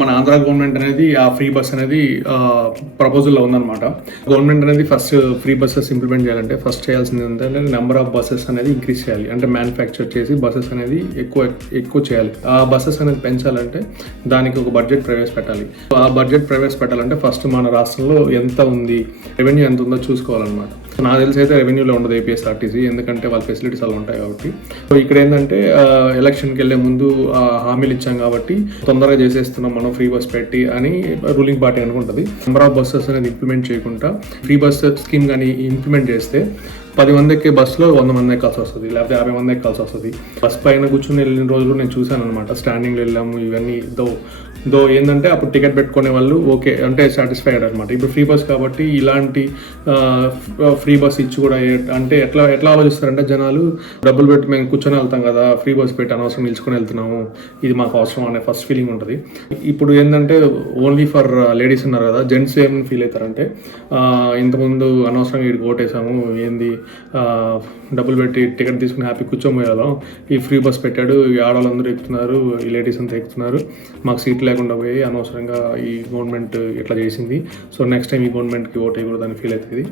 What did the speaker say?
మన ఆంధ్ర గవర్నమెంట్ అనేది ఆ ఫ్రీ బస్ అనేది ప్రపోజల్లో ఉందన్నమాట. గవర్నమెంట్ అనేది ఫస్ట్ ఫ్రీ బస్సెస్ ఇంప్లిమెంట్ చేయాలంటే ఫస్ట్ చేయాల్సింది ఏంటంటే నెంబర్ ఆఫ్ బస్సెస్ అనేది ఇంక్రీజ్ చేయాలి. అంటే మ్యానుఫ్యాక్చర్ చేసి బస్సెస్ అనేది ఎక్కువ చేయాలి. ఆ బస్సెస్ అనేది పెంచాలంటే దానికి ఒక బడ్జెట్ ప్రవేశపెట్టాలి. ఆ బడ్జెట్ ప్రవేశపెట్టాలంటే ఫస్ట్ మన రాష్ట్రంలో ఎంత ఉంది, రెవెన్యూ ఎంత ఉందో చూసుకోవాలన్నమాట. నాకు తెలిసి అయితే రెవెన్యూలో ఉండదు ఏపీఎస్ఆర్టీసీ, ఎందుకంటే వాళ్ళ ఫెసిలిటీస్ అలా ఉంటాయి కాబట్టి. సో ఇక్కడ ఏంటంటే ఎలక్షన్కి వెళ్ళే ముందు హామీలు ఇచ్చాం కాబట్టి తొందరగా చేసేస్తున్నాం మనం ఫ్రీ బస్ పెట్టి అని రూలింగ్ పార్టీ అనుకుంటుంది. నెంబర్ ఆఫ్ బస్సెస్ అనేది ఇంప్లిమెంట్ చేయకుండా ఫ్రీ బస్ స్కీమ్ కానీ ఇంప్లిమెంట్ చేస్తే 10 మంది ఎక్కే బస్సులో 100 మంది ఎక్కాల్సి వస్తుంది, లేకపోతే 50 మంది ఎక్కాల్సి వస్తుంది. బస్ పైన కూర్చొని వెళ్ళిన రోజులు నేను చూశాను అనమాట. స్టాండింగ్లో వెళ్ళాము ఇవన్నీ. దో ఏంటంటే అప్పుడు టికెట్ పెట్టుకునే వాళ్ళు ఓకే అంటే సాటిస్ఫైడ్ అనమాట. ఇప్పుడు ఫ్రీ బస్ కాబట్టి ఇలాంటి ఫ్రీ బస్ ఇచ్చి కూడా అంటే ఎట్లా ఆలోచిస్తారంటే జనాలు డబ్బులు పెట్టి మేము కూర్చొని వెళ్తాం కదా, ఫ్రీ బస్ పెట్టి అనవసరం నిలుచుకొని వెళ్తున్నాము, ఇది మాకు అవసరం అనే ఫస్ట్ ఫీలింగ్ ఉంటుంది. ఇప్పుడు ఏంటంటే ఓన్లీ ఫర్ లేడీస్ ఉన్నారు కదా, జెంట్స్ ఏమైనా ఫీల్ అవుతారంటే ఇంతకుముందు అనవసరంగా వీడికి ఓటేసాము, ఏంది డబ్బులు పెట్టి టికెట్ తీసుకుని హ్యాపీ కూర్చోబోయేవాళ్ళం, ఈ ఫ్రీ బస్ పెట్టాడు, ఈ ఆడవాళ్ళందరూ ఎక్కుతున్నారు, ఈ లేడీస్ అంతా ఎక్కుతున్నారు, మాకు సీట్లు లేకుండా పోయి అనవసరంగా ఈ గవర్నమెంట్ ఇట్లా చేసింది, సో నెక్స్ట్ టైం ఈ గవర్నమెంట్కి ఓట్ వేయకూడదని ఫీల్ అవుతుంది.